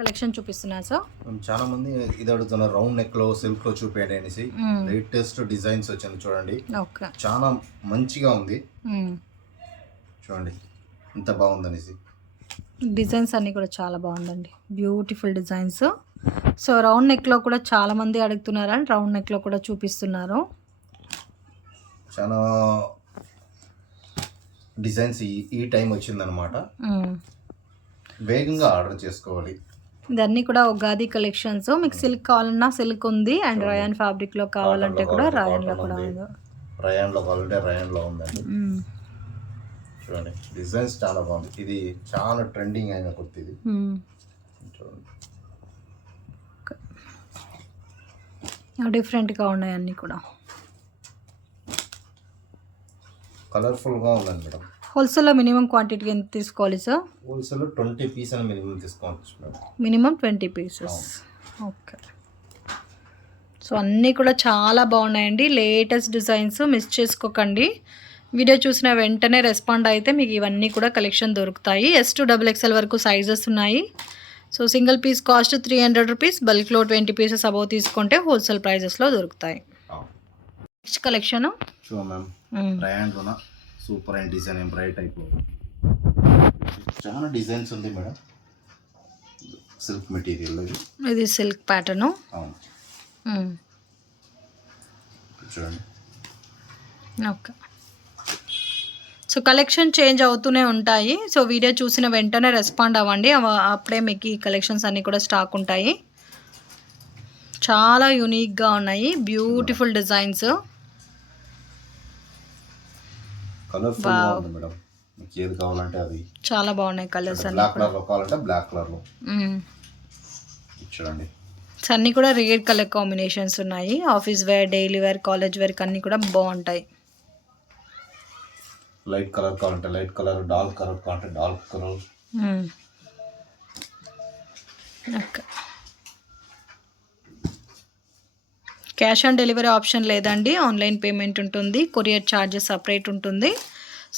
Collection చూపిస్తున్నారు sir. చాలా మంది ఇది అడుగుతున్నారు, రౌండ్ నెక్ లో సిల్క్ లో చూపేయండి అనేసి. లేటెస్ట్ డిజైన్స్ వచ్చింది చూడండి. ఓకే, చాలా మంచిగా ఉంది చూడండి, ఎంత బాగుంది అనేసి. డిజైన్స్ అన్నీ కూడా చాలా బాగుందండి, బ్యూటిఫుల్ డిజైన్స్. సో రౌండ్ నెక్లో కూడా చాలా మంది అడుగుతున్నారు అండ్ రౌండ్ నెక్లో కూడా చూపిస్తున్నారు. చాలా డిజైన్స్ ఈ టైం వచ్చిందనమాట, వేగంగా ఆర్డర్ చేసుకోవాలి. ఇదన్నీ కూడా ఉగాది కలెక్షన్స్. మీకు సిల్క్ కావాలన్నా సిల్క్ ఉంది అండ్ రయాన్ ఫ్యాబ్రిక్ లో కావాలంటే కూడా రయాన్ లో కూడా ఉంది. రయాన్ లో కావాలంటే రయాన్ లో ఉందండి. చూడండి డిజైన్స్ చాలా బాగుంది. ఇది చాలా ట్రెండింగ్ అయిన కుర్తి ఇది. చూడండి డిఫరెంట్గా ఉన్నాయి అన్నీ కూడా. కలర్ఫుల్గా ఉందండి మేడం. హోల్సేల్లో మినిమం క్వాంటిటీ ఎంత తీసుకోవాలి సార్? హోల్సేల్లో 20 పీస్ అని మినిమం తీసుకోవచ్చు madam. Minimum 20 pieces. Okay. So అన్నీ కూడా చాలా బాగున్నాయండి, లేటెస్ట్ డిజైన్స్. మిస్ చేసుకోకండి. వీడియో చూసిన వెంటనే రెస్పాండ్ అయితే మీకు ఇవన్నీ కూడా కలెక్షన్ దొరుకుతాయి. S to XXL వరకు సైజెస్ ఉన్నాయి. So single piece cost 300 rupees, బల్క్లో 20 పీసెస్ అబౌవ్ తీసుకుంటే హోల్సేల్ ప్రైజెస్లో దొరుకుతాయి. నెక్స్ట్ కలెక్షన్ రయాన్లోన super and design embroidery type చాలా డిజైన్స్ ఉంది మేడం. సిల్క్ మెటీరియల్ ఇది సిల్క్ ప్యాటర్న్. చూడండి. ఓకే. సో కలెక్షన్ చేంజ్ అవుతూనే ఉంటాయి. సో వీడియో చూసిన వెంటనే రెస్పాండ్ అవ్వండి, అప్పుడే మీకు ఈ కలెక్షన్స్ అన్నీ కూడా స్టాక్ ఉంటాయి. చాలా యూనిక్గా ఉన్నాయి, బ్యూటిఫుల్ డిజైన్స్. ఏది కావాలంటే అది చాలా బాగున్నాయి కలర్స్ అన్ని. బ్లాక్ కలర్ లో కావాలంటే బ్లాక్ కలర్ లో చూడండి. అన్నీ కూడా రేర్ కలర్ కాంబినేషన్స్ ఉన్నాయి. Office wear, daily wear, college wear అన్నీ కూడా బాగుంటాయి. లైట్ కలర్ కావాలంటే లైట్ కలర్, డార్క్ కలర్ కావాలంటే dark colour. Cash on delivery option లేదండి, ఆన్లైన్ పేమెంట్ ఉంటుంది. కొరియర్ ఛార్జెస్ సపరేట్ ఉంటుంది.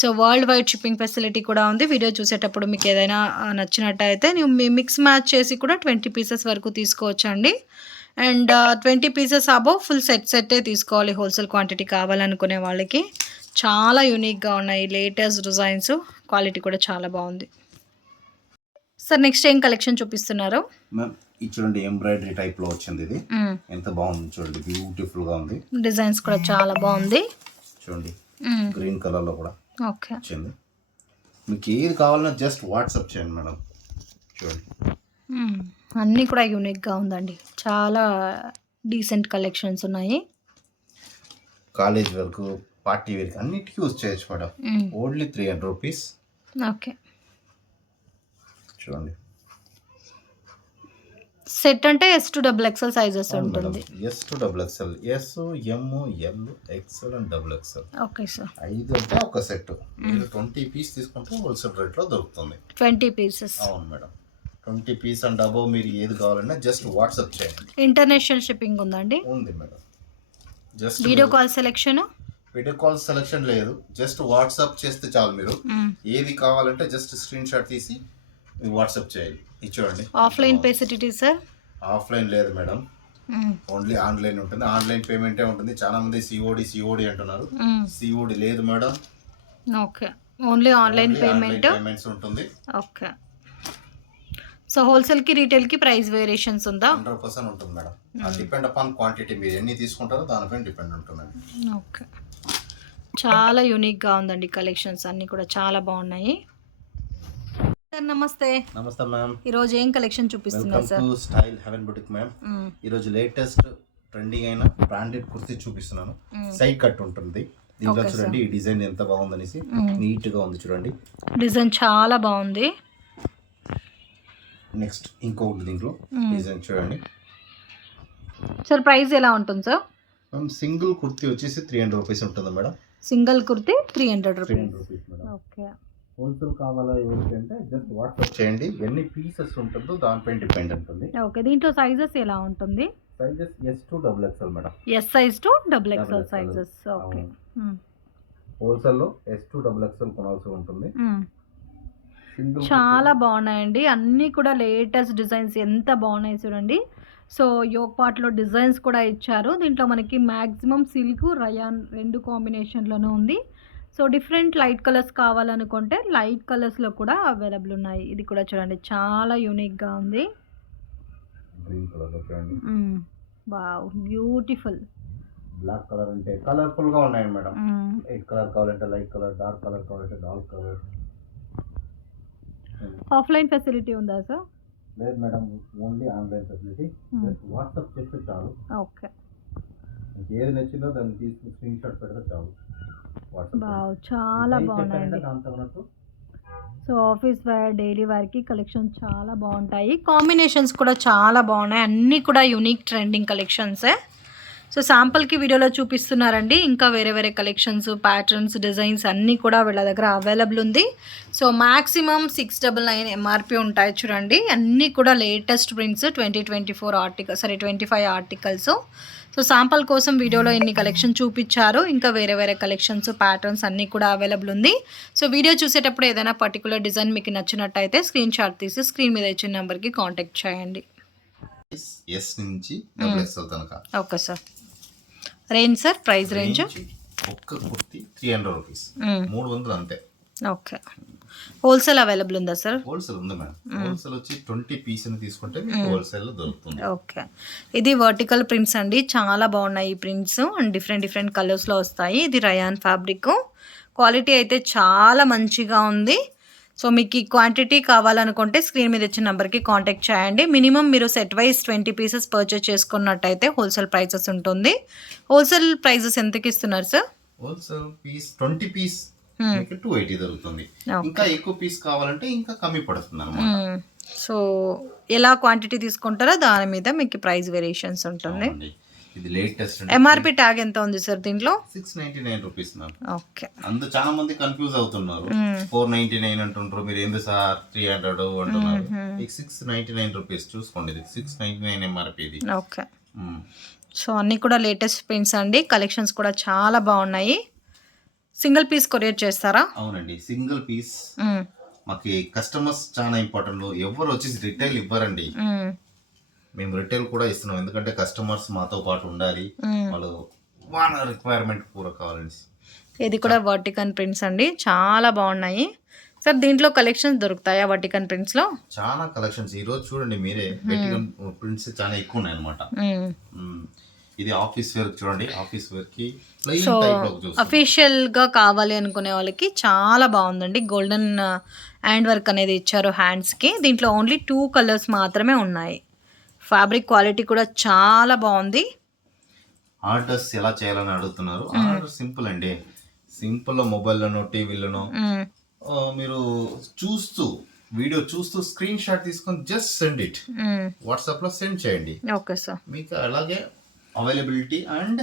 So worldwide shipping facility కూడా ఉంది. వీడియో చూసేటప్పుడు మీకు ఏదైనా నచ్చినట్టయితే మీ మిక్స్ మ్యాచ్ చేసి కూడా 20 పీసెస్ వరకు తీసుకోవచ్చండి. అండ్ 20 పీసెస్ అబోవ్ ఫుల్ సెట్టే తీసుకోవాలి హోల్సేల్ క్వాంటిటీ కావాలనుకునే వాళ్ళకి. చాలా యూనిక్గా ఉన్నాయి, లేటెస్ట్ డిజైన్స్, క్వాలిటీ కూడా చాలా బాగుంది. సార్ నెక్స్ట్ ఏం కలెక్షన్ చూపిస్తున్నారు? ఇది చూడండి, ఎంబ్రాయిడరీ టైప్ లో వచ్చింది. ఇది ఎంత బాగుంది చూడండి, బ్యూటిఫుల్ గా ఉంది. డిజైన్స్ కూడా చాలా బాగుంది చూడండి, గ్రీన్ కలర్ లో కూడా ఓకే వచ్చింది. మీకు ఏది కావాలన్నా జస్ట్ వాట్సాప్ చేయండి మేడం. చూడండి అన్నీ కూడా యూనిక్గా ఉందండి, చాలా డీసెంట్ కలెక్షన్స్ ఉన్నాయి. కాలేజ్ వరకు, పార్టీ వేర్కి అన్నిటికీ యూజ్ చేయొచ్చు మేడం. Only 300 rupees. ఓకే. చూడండి సెట్ అంటే S to XXL సైజెస్ ఉంటుంది. S to XXL, S, M, L, XL and XXL. Okay sir. 5 అంటే ఒక సెట్. మీరు 20 పీస్ తీసుకుంటే హోల్సేల్ రేట్ లో దొరుకుతుంది. 20 పీసెస్. అవును మేడం. 20 పీస్ అండ్ అబౌవ్ మీరు ఏది కావాలన్నా జస్ట్ వాట్సాప్ చేయండి. ఇంటర్నేషనల్ షిప్పింగ్ ఉందండి? ఉంది madam. Just video call selection? Video call selection లేదు, జస్ట్ వాట్సాప్ చేస్తే చాలు. మీరు ఏది కావాలంటే జస్ట్ స్క్రీన్ షాట్ తీసి వాట్సాప్ చేయాలి. చూడండి. Offline facility sir? ఆఫ్లైన్ లేదు మేడం, ఓన్లీ ఆన్లైన్ ఉంటుంది. ఆన్లైన్ పేమెంటే ఉంటుంది. చాలా మంది సిఓడి అంటున్నారు. సిఓడి లేదు madam. Okay, only online payments ఉంటుంది. ఓకే. సో హోల్సేల్ కి రీటైల్ కి ప్రైస్ వేరియేషన్స్ ఉందా? 100% ఉంటుంది మేడం. డిపెండ్ అపాన్ క్వాంటిటీ, మీరు ఎన్ని తీసుకుంటారో దానిపైన డిపెండ్ ఉంటుందండి. ఓకే. చాలా యూనిక్గా ఉందండి, కలెక్షన్స్ అన్నీ కూడా చాలా బాగున్నాయి. సార్ నమస్తే. నమస్తే మ్యామ్. ఈరోజు ఏం కలెక్షన్ చూపిస్తున్నారు sir? Welcome to style heaven boutique ma'am. ఈరోజు లేటెస్ట్ ట్రెండింగ్ అయిన బ్రాండెడ్ కుర్తీ చూపిస్తున్నాను. సైడ్ కట్ ఉంటుంది దీంట్లో. చూడండి ఈ డిజైన్ ఎంత బాగుందనేసి, నీట్ గా ఉంది చూడండి. డిజైన్ చాలా బాగుంది. నెక్స్ట్ ఇంకొకటి దీంట్లో డిజైన్ చూడండి సార్. ప్రైస్ ఎలా ఉంటుంది సార్? సింగిల్ కుర్తీ వచ్చేసి 300 రూపీస్ ఉంటుంది madam. Single kurti 300 rupees madam. Okay. Wholesale కావాలా ఎవరికంటే జస్ట్ వాట్సాప్ చేయండి. ఎన్ని పీసెస్ ఉంటుందో దానిపైన డిపెండ్ ఉంటుంది. ఓకే. దీంట్లో సైజెస్ ఎలా ఉంటుంది? Sizes S to XXL madam. S size to XXL sizes. Okay. Wholesale లో S to XXL కొనాల్సి ఉంటుంది. చాలా బాగున్నాయండి. అన్నీ కూడా లేటెస్ట్ డిజైన్స్ ఎంత బాగున్నాయి చూడండి. సో యోగ్ పార్ట్‌లో డిజైన్స్ కూడా ఇచ్చారు. దీంట్లో మనకి మాక్సిమం సిల్క్, రయాన్ 2 కాంబినేషన్‌లోనూ ఉంది. సో డిఫరెంట్ లైట్ కలర్స్ కావాలనుకుంటే లైట్ కలర్స్‌లో కూడా అవైలబుల్ ఉన్నాయి. ఇది కూడా చూడండి చాలా యూనిక్‌గా ఉంది. గ్రీన్ కలర్ చూడండి. వావ్! బ్యూటిఫుల్. బ్లాక్ కలర్ అంటే కలర్ఫుల్ గా ఉన్నాయి మేడం. లైట్ కలర్ కావాలంటే లైట్ కలర్, డార్క్ కలర్ కావాలంటే డార్క్ కలర్. ఆఫ్‌లైన్ ఫెసిలిటీ ఉందా సార్? లేదు madam, only online facility. Just WhatsApp చేస్తే చాలు. ఓకే. మీకు ఏది నచ్చిందో దాన్ని తీసుకుని స్క్రీన్ షాట్ పెడితే చాలు. WhatsApp wow! చాలా బాగున్నాయండి. దాంతో ఉన్నట్టు సో ఆఫీస్ వేర్, డైలీ వేర్‌కి కలెక్షన్ చాలా బాగుంటాయి. కాంబినేషన్స్ కూడా చాలా బాగున్నాయి. అన్నీ కూడా యూనిక్ ట్రెండింగ్ కలెక్షన్సే. సో శాంపుల్‌కి వీడియోలో చూపిస్తున్నారండి. ఇంకా వేరే వేరే కలెక్షన్స్, ప్యాటర్న్స్, డిజైన్స్ అన్నీ కూడా వీళ్ళ దగ్గర అవైలబుల్ ఉంది. సో మాక్సిమం 699 ఎంఆర్‌పీ ఉంటాయి చూడండి. అన్నీ కూడా latest prints 25 articles. So sample కోసం వీడియోలో ఇన్ని కలెక్షన్ చూపించారు. ఇంకా వేరే వేరే కలెక్షన్స్, ప్యాటర్న్స్ అన్నీ కూడా అవైలబుల్ ఉంది. సో వీడియో చూసేటప్పుడు ఏదైనా పర్టికులర్ డిజైన్ మీకు నచ్చినట్టయితే స్క్రీన్ షాట్ తీసి స్క్రీన్ మీద ఇచ్చిన నెంబర్కి కాంటాక్ట్ చేయండి. ఎస్ నుంచి డబుల్ ఎక్స్ఎల్ తనక. Okay sir. Range sir, price range? ఒక్క కుర్తి 300 రూపీస్, 300 అంతే. ఓకే. హోల్సేల్ అవైలబుల్ ఉందా సార్? హోల్సేల్ ఉంది మేడం. హోల్సేల్ వచ్చి 20 పీస్ అని తీసుకుంటే మీకు హోల్సేల్ లో దొరుకుతుంది. ఓకే. ఇది వర్టికల్ ప్రింట్స్ అండి. చాలా బాగున్నాయి ఈ ప్రింట్స్ అండ్ డిఫరెంట్ కలర్స్లో వస్తాయి. ఇది రయాన్ ఫ్యాబ్రిక్. క్వాలిటీ అయితే చాలా మంచిగా ఉంది. సో మీకు ఈ క్వాంటిటీ కావాలనుకుంటే స్క్రీన్ మీద ఇచ్చిన నెంబర్కి కాంటాక్ట్ చేయండి. మినిమం మీరు సెట్ వైజ్ 20 పీసెస్ పర్చేస్ చేసుకున్నట్టయితే హోల్సేల్ ప్రైసెస్ ఉంటుంది. హోల్సేల్ ప్రైసెస్ ఎంతకి ఇస్తున్నారు సార్? హోల్సేల్ పీస్ 20 పీస్ మీకు 280 దొరుకుతుంది. ఇంకా ఎక్కువ పీస్ కావాలంటే ఇంకా కమ్మి పడుతుంది అన్నమాట. సో ఎలా క్వాంటిటీ తీసుకుంటారో దాని మీద మీకు ప్రైస్ వేరియేషన్స్ ఉంటుంది. ఇది లేటెస్ట్. ఎంఆర్పి ట్యాగ్ ఎంత ఉంది సార్ దీంట్లో? 699 రూపీస్. ఓకే. అందరూ చాలా మంది కన్ఫ్యూజ్ అవుతున్నారు. 499 అంటుంటారు, మీరు ఎందుకు సార్ 300 అంటున్నారు. 699 రూపీస్ చూసుకోండి. ఇది 699 ఎంఆర్పి ఇది. ఓకే. సో అన్నీ కూడా లేటెస్ట్ ప్రింట్స్ అండి. కలెక్షన్స్ కూడా చాలా బాగున్నాయి. సింగిల్ పీస్ కొరియర్ చేస్తారా? అవునండి, సింగిల్ పీస్. మాకు కస్టమర్స్ చాలా ఇంపార్టెంట్. ఎవరు వచ్చేసి రిటైల్ ఇవ్వరండి. మేము రిటైల్ కూడా ఇస్తున్నాం, ఎందుకంటే కస్టమర్స్ మాతో పాటు ఉండాలి. వాళ్ళ రిక్వైర్మెంట్ పూర కావాలని. ఇది కూడా వర్టికన్ ప్రింట్స్ అండి, చాలా బాగున్నాయి. సార్ దీంట్లో కలెక్షన్స్ దొరుకుతాయా వర్టికన్ ప్రింట్స్ లో? చాలా కలెక్షన్స్ ఈ రోజు చూడండి మీరే. వర్టికన్ ప్రింట్స్ చాలా ఎక్కువ ఉన్నాయి అన్నమాట. ఇది ఆఫీస్ వేర్ చూడండి. ఆఫీస్ వేర్ కి సో అఫీషియల్ గా కావాలి అనుకునే వాళ్ళకి చాలా బాగుందండి. గోల్డెన్ హ్యాండ్ వర్క్ అనేది ఇచ్చారు హ్యాండ్స్ కి. దీంట్లో ఓన్లీ 2 కలర్స్ మాత్రమే ఉన్నాయి. ఫ్యాబ్రిక్ క్వాలిటీ కూడా చాలా బాగుంది. ఆర్డర్స్ ఎలా చేయాలని అడుగుతున్నారు. ఆర్డర్ సింపుల్ అండి. సింపుల్ లో మొబైల్లోనో టీవీలోనో మీరు వీడియో చూస్తూ స్క్రీన్ షాట్ తీసుకొని జస్ట్ సెండ్ ఇట్. వాట్సాప్ లో సెండ్ చేయండి. Okay sir. మీకు అలాగే అవైలబిలిటీ అండ్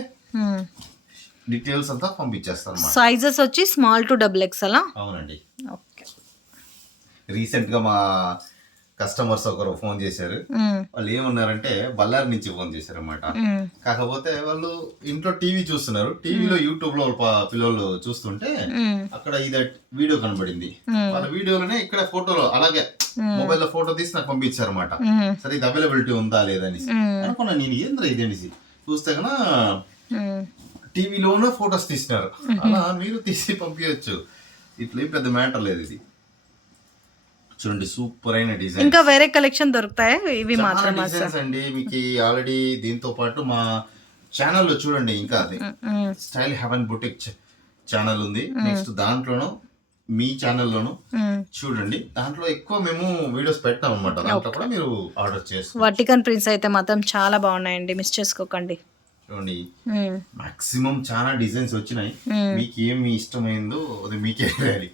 డీటెయిల్స్ అంతా పంపించేస్తాను. సైజెస్ వచ్చి స్మాల్ టు XXL. అవునండి. ఓకే. రీసెంట్ గా మా కస్టమర్స్ ఒకరు ఫోన్ చేశారు. వాళ్ళు ఏమన్నారంటే బళ్ళారి నుంచి ఫోన్ చేశారు అన్నమాట. కాకపోతే వాళ్ళు ఇంట్లో టీవీ చూస్తున్నారు. టీవీలో యూట్యూబ్ లో పిల్లలు చూస్తుంటే అక్కడ ఇది వీడియో కనబడింది. వాళ్ళ వీడియోలోనే ఇక్కడ ఫోటోలో అలాగే మొబైల్ లో ఫోటో తీసి నాకు పంపించారు అన్నమాట. సరే ఇది అవైలబిలిటీ ఉందా లేదని అనుకున్నా. నేను ఏంద్రా ఇది అనేసి చూస్తే కన్నా టీవీలోనే ఫొటోస్ తీసినారు. అలా మీరు తీసి పంపించచ్చు. ఇట్లా పెద్ద మ్యాటర్ లేదు. ఇది చూడండి, సూపర్ అయిన డిజైన్. ఇంకా వేరే కలెక్షన్ దొరుకుతాయి ఇవి మాత్రమే అండి. మీకు ఆల్రెడీ దీంతో పాటు మా ఛానల్లో చూడండి, ఇంకా అది స్టైల్ హెవెన్ బుటిక్ ఛానల్ ఉంది. నెక్స్ట్ దాంట్లోనూ మీ ఛానల్లోనూ చూడండి. దాంట్లో ఎక్కువ మేము వీడియోస్ పెట్టాం అనమాట. దాంట్లో కూడా మీరు ఆర్డర్ చేసుకోండి. వర్టికన్ ప్రింట్స్ అయితే మాత్రం చాలా బాగున్నాయండి, మిస్ చేసుకోకండి. చూడండి, మాక్సిమం చాలా డిజైన్స్ వచ్చినాయి. మీకు ఏమి ఇష్టమైందో అది మీకే తెలియాలి.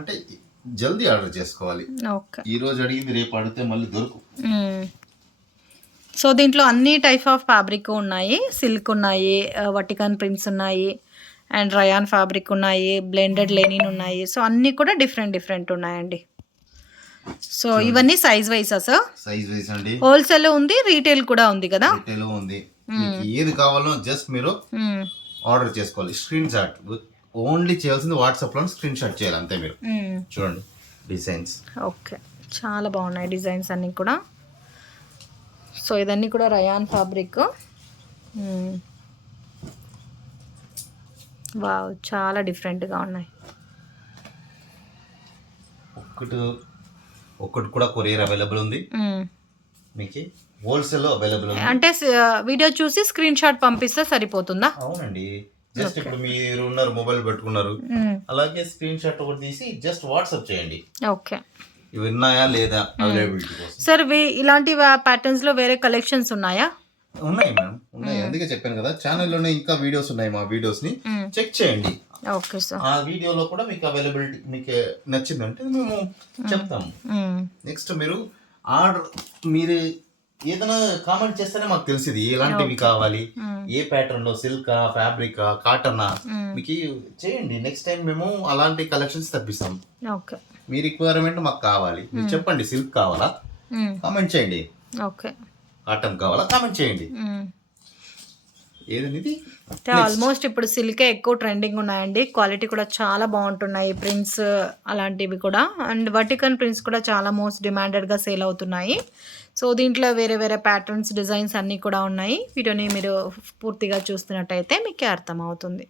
అంటే జల్దీ ఆర్డర్ చేసుకోవాలి. ఈ రోజు అడిగింది రేపు అడిగితే మళ్ళీ దొరుకు. సో దీంట్లో అన్ని టైప్ ఆఫ్ ఫ్యాబ్రిక్ ఉన్నాయి. సిల్క్ ఉన్నాయి, వర్టికన్ ప్రింట్స్ ఉన్నాయి, అండ్ రయాన్ ఫ్యాబ్రిక్ ఉన్నాయి, బ్లెండెడ్ లెనిన్ ఉన్నాయి. సో అన్నీ కూడా డిఫరెంట్ ఉన్నాయండి. సో ఇవన్నీ సైజ్ వైసా సార్? సైజ్ వైస్ అండి. హోల్సేల్ ఉంది, రీటైల్ కూడా ఉంది కదా? రీటైల్ ఉంది. మీకు ఏది కావాలో జస్ట్ మీరు ఆర్డర్ చేసుకోవాలి. స్క్రీన్ షాట్ ఓన్లీ చేయాల్సింది వాట్సాప్ లో స్క్రీన్ షాట్ చేయాలి అంతే. మీరు చూడండి, డిజైన్స్. ఓకే, చాలా బాగున్నాయి డిజైన్స్ అన్నీ కూడా. సో ఇదన్నీ కూడా రయాన్ ఫ్యాబ్రిక్. వావ్, చాలా డిఫరెంట్గా ఉన్నాయి. ఒక్కటి కూడా కొరియర్ అవైలబుల్ ఉంది మీకు, హోల్సేల్ అవైలబుల్ ఉంది. అంటే వీడియో చూసి స్క్రీన్ షాట్ పంపిస్తే సరిపోతుందా? అవునండి, జస్ట్ ఇప్పుడు మీరు ఉన్నారు, మొబైల్ పెట్టుకున్నారు, అలాగే స్క్రీన్ షాట్ ఒకటి తీసి జస్ట్ వాట్సాప్ చేయండి. ఓకే, ఇవి ఉన్నాయా లేదా అవైలబిలిటీ కోసం. సార్ ఇలాంటి ప్యాటర్న్స్ లో వేరే కలెక్షన్స్ ఉన్నాయా? ఉన్నాయి మ్యామ్, ఉన్నాయి. అందుకే చెప్పాను కదా, ఛానల్లోనే ఇంకా వీడియోస్ ఉన్నాయి. మా వీడియోస్ ని చెక్ చేయండి. Okay sir. ఆ వీడియోలో కూడా మీకు అవైలబిలిటీ మీకు నచ్చిందంటే మేము చెప్తాము. నెక్స్ట్ మీరు ఆర్డర్ మీరు ఏదైనా కామెంట్ చేస్తేనే మాకు తెలిసింది ఎలాంటివి కావాలి, ఏ ప్యాటర్న్ లో, సిల్కా, ఫ్యాబ్రికా, కాటనా, మీకు చేయండి. నెక్స్ట్ టైం మేము అలాంటి కలెక్షన్స్ తెప్పిస్తాం. ఓకే, మీ రిక్వైర్మెంట్ మాకు కావాలి, మీరు చెప్పండి. సిల్క్ కావాలా కామెంట్ చేయండి, ఓకే, కాటన్ కావాలా కామెంట్ చేయండి. ఏదనేది ఆల్మోస్ట్ ఇప్పుడు సిల్కే ఎక్కువ ట్రెండింగ్ ఉన్నాయండి. క్వాలిటీ కూడా చాలా బాగుంటున్నాయి, ప్రింట్స్ అలాంటివి కూడా. అండ్ వర్టికల్ ప్రింట్స్ కూడా చాలా మోస్ట్ డిమాండెడ్గా సేల్ అవుతున్నాయి. సో దీంట్లో వేరే వేరే ప్యాటర్న్స్, డిజైన్స్ అన్నీ కూడా ఉన్నాయి. వీడియోని మీరు పూర్తిగా చూస్తున్నట్టయితే మీకే అర్థమవుతుంది.